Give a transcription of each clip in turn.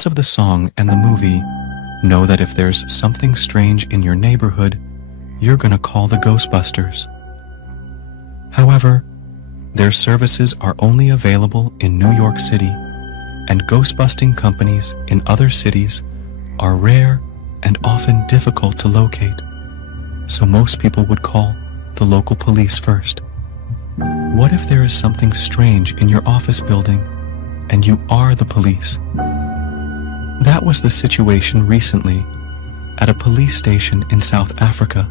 Fans of the song and the movie know that if there's something strange in your neighborhood, you're gonna call the Ghostbusters. However, their services are only available in New York City, and ghostbusting companies in other cities are rare and often difficult to locate, so most people would call the local police first. What if there is something strange in your office building and you are the police? That was the situation recently at a police station in South Africa,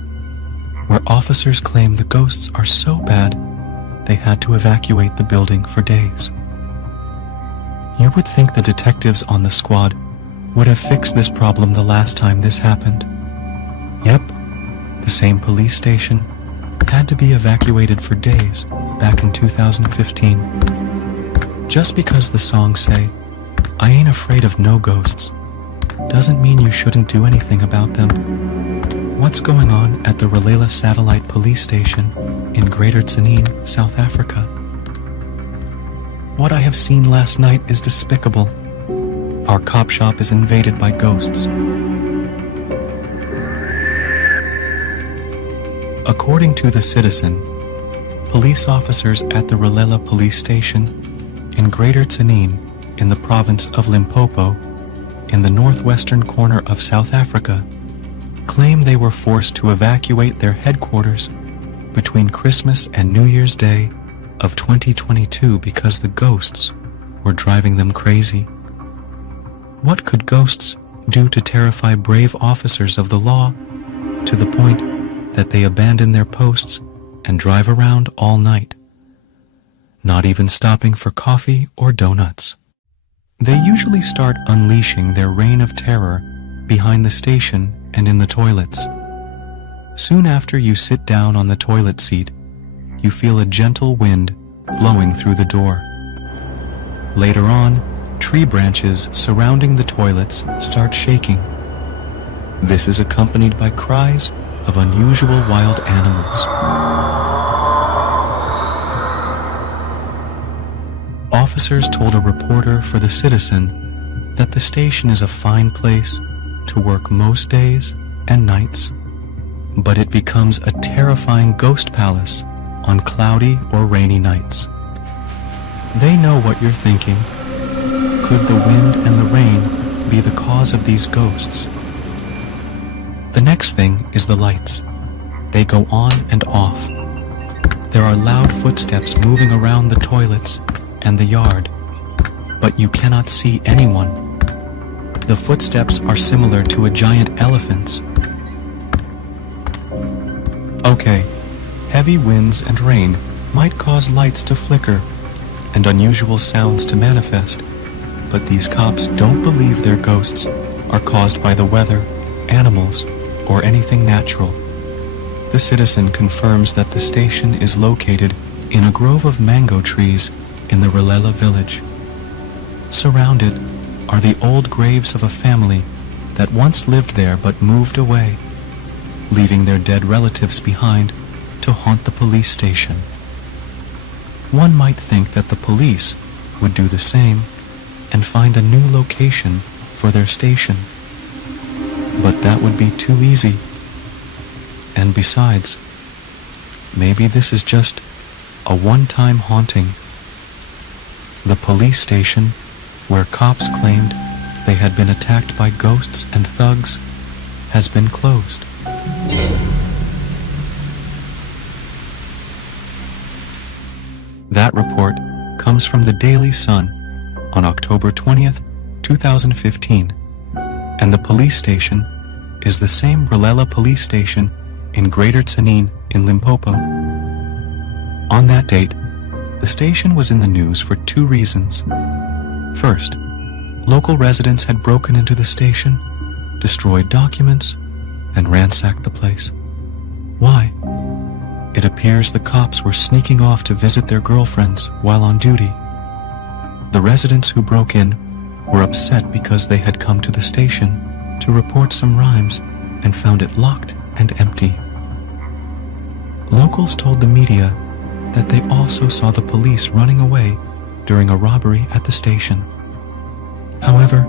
where officers claim the ghosts are so bad they had to evacuate the building for days. You would think the detectives on the squad would have fixed this problem the last time this happened. Yep, the same police station had to be evacuated for days back in 2015. Just because the songs say, "I ain't afraid of no ghosts," doesn't mean you shouldn't do anything about them. What's going on at the Ralela Satellite Police Station in Greater Tzaneen, South Africa? What I have seen last night is despicable. Our cop shop is invaded by ghosts. According to The Citizen, police officers at the Ralela Police Station in Greater Tzaneen in the province of Limpopo, in the northwestern corner of South Africa, claim they were forced to evacuate their headquarters between Christmas and New Year's Day of 2022 because the ghosts were driving them crazy. What could ghosts do to terrify brave officers of the law to the point that they abandon their posts and drive around all night, not even stopping for coffee or donuts? They usually start unleashing their reign of terror behind the station and in the toilets. Soon after you sit down on the toilet seat, you feel a gentle wind blowing through the door. Later on, tree branches surrounding the toilets start shaking. This is accompanied by cries of unusual wild animals. Officers told a reporter for The Citizen that the station is a fine place to work most days and nights, but it becomes a terrifying ghost palace on cloudy or rainy nights. They know what you're thinking. Could the wind and the rain be the cause of these ghosts? The next thing is the lights. They go on and off. There are loud footsteps moving around the toilets and the yard, but you cannot see anyone. The footsteps are similar to a giant elephant's. Okay, heavy winds and rain might cause lights to flicker and unusual sounds to manifest, but these cops don't believe their ghosts are caused by the weather, animals, or anything natural. The Citizen confirms that the station is located in a grove of mango trees in the Ralela village. Surrounded are the old graves of a family that once lived there but moved away, leaving their dead relatives behind to haunt the police station. One might think that the police would do the same and find a new location for their station, but that would be too easy. And besides, maybe this is just a one-time haunting. The police station, where cops claimed they had been attacked by ghosts and thugs, has been closed. That report comes from the Daily Sun on October 20th, 2015, and the police station is the same Ralela police station in Greater Tzaneen in Limpopo. On that date, the station was in the news for two reasons. First, local residents had broken into the station, destroyed documents, and ransacked the place. Why? It appears the cops were sneaking off to visit their girlfriends while on duty. The residents who broke in were upset because they had come to the station to report some rhymes and found it locked and empty. Locals told the media that they also saw the police running away during a robbery at the station. However,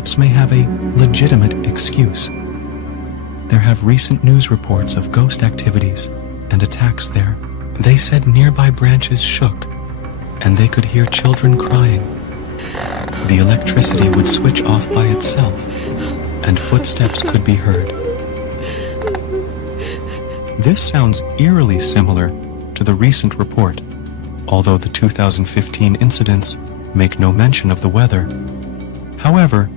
cops may have a legitimate excuse. There have recent news reports of ghost activities and attacks there. They said nearby branches shook, and they could hear children crying. The electricity would switch off by itself, and footsteps could be heard. This sounds eerily similar to the recent report, although the 2015 incidents make no mention of the weather. However,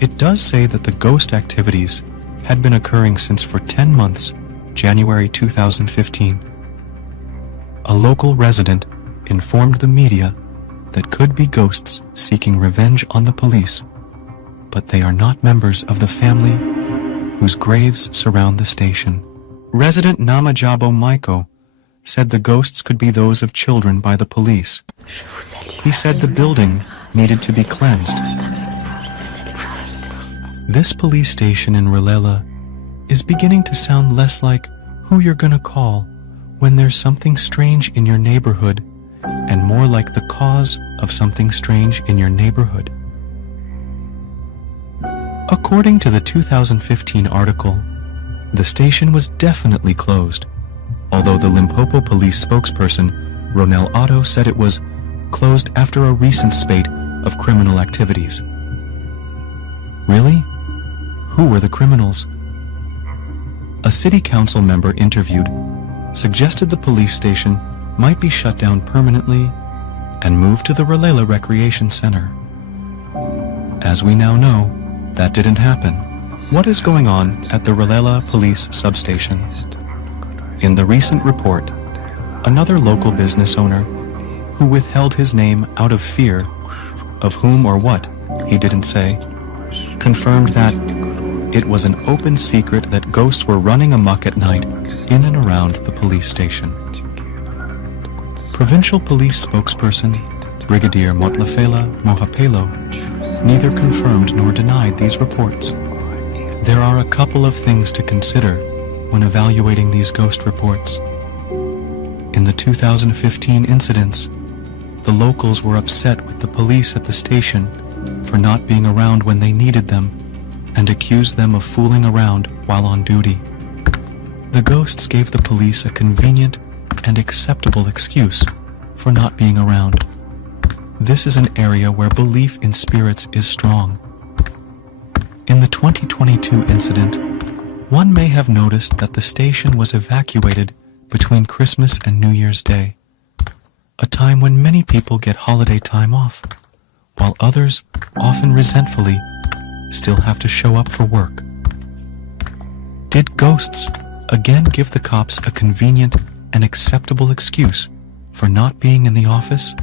it does say that the ghost activities had been occurring since for 10 months, January 2015. A local resident informed the media that could be ghosts seeking revenge on the police, but they are not members of the family whose graves surround the station. Resident Namajabo Maiko said the ghosts could be those of children by the police. He said the building needed to be cleansed. This police station in Rilela is beginning to sound less like who you're gonna call when there's something strange in your neighborhood and more like the cause of something strange in your neighborhood. According to the 2015 article, the station was definitely closed, although the Limpopo police spokesperson, Ronel Otto, said it was closed after a recent spate of criminal activities. Really? Who were the criminals? A city council member interviewed suggested the police station might be shut down permanently and moved to the Rilela Recreation Center. As we now know, that didn't happen. What is going on at the Rilela Police Substation? In the recent report, another local business owner, who withheld his name out of fear of whom or what he didn't say, confirmed that it was an open secret that ghosts were running amok at night in and around the police station. Provincial police spokesperson Brigadier Motlafela Mohapelo neither confirmed nor denied these reports. There are a couple of things to consider when evaluating these ghost reports. In the 2015 incidents, the locals were upset with the police at the station for not being around when they needed them and accused them of fooling around while on duty. The ghosts gave the police a convenient and acceptable excuse for not being around. This is an area where belief in spirits is strong. In the 2022 incident, one may have noticed that the station was evacuated between Christmas and New Year's Day, a time when many people get holiday time off, while others, often resentfully, still have to show up for work. Did ghosts again give the cops a convenient and acceptable excuse for not being in the office?